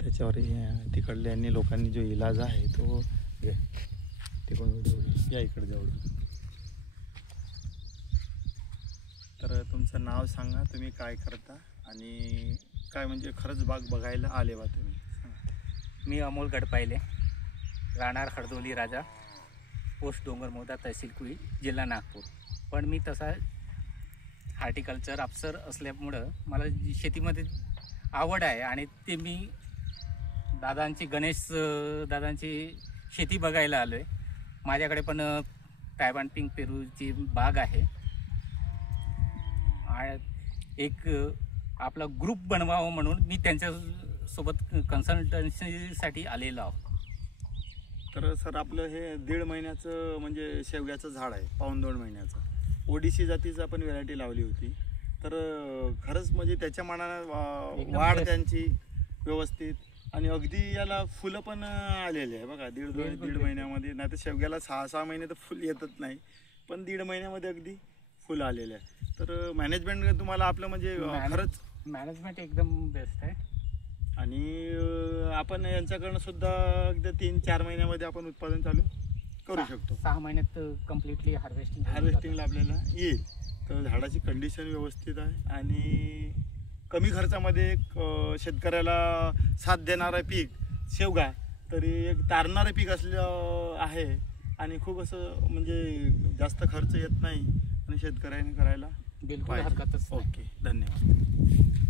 त्याच्यावर तिकडल्यांनी लोकांनी जो इलाज आहे तो तिकडून या इकडे जवळ. तर तुमचं नाव सांगा, तुम्ही काय करता आणि काय म्हणजे खरंच बाग बघायला आले बा तुम्ही? मी अमोल गडपाहिले, राहणार हळदोली राजा, पोस्ट डोंगरमोदा, तहसील कुई, जिल्हा नागपूर. पण मी तसा हार्टिकल्चर अफसर असल्यामुळं मला शेतीमध्ये आवड आहे आणि ते मी गणेश दादांची शेती बघायला आलो आहे. माझ्याकडे पण टायवान पिंक पेरूची बाग आहे. एक आपला ग्रुप बनवावं म्हणून मी त्यांच्यासोबत कन्सल्टन्सीसाठी आलेलो आहोत. तर सर आपलं हे 1.5 महिन्याचं म्हणजे शेवग्याचं झाड आहे, 2.5 महिन्याचं. ओडीसी जातीचं आपण व्हरायटी लावली होती. तर खरंच म्हणजे त्याच्या मानानं वाढ त्यांची व्यवस्थित आणि अगदी याला फुलं पण आलेली आहे बघा. दीड महिन्यामध्ये. नाही तर शेवग्याला 6 महिने तर फुल येतच नाही, पण 1.5 महिन्यामध्ये अगदी फुलं आलेले आहे. तर मॅनेजमेंट तुम्हाला आपलं म्हणजे खरंच मॅनेजमेंट एकदम बेस्ट आहे. आणि आपण यांच्याकडनं सुद्धा अगदी 3-4 महिन्यामध्ये आपण उत्पादन चालू करू शकतो. 6 महिन्यात कम्प्लिटली हार्वेस्टिंगला आपल्याला येईल. तर झाडाची कंडिशन व्यवस्थित आहे आणि कमी खर्चामध्ये शेतकऱ्याला साथ देणारं पीक शेवगा तरी एक तारणारं पीक असलं आहे आणि खूप असं म्हणजे जास्त खर्च येत नाही आणि शेतकऱ्यांनी करायला बिलकुल हरकतच नाही. ओके, धन्यवाद.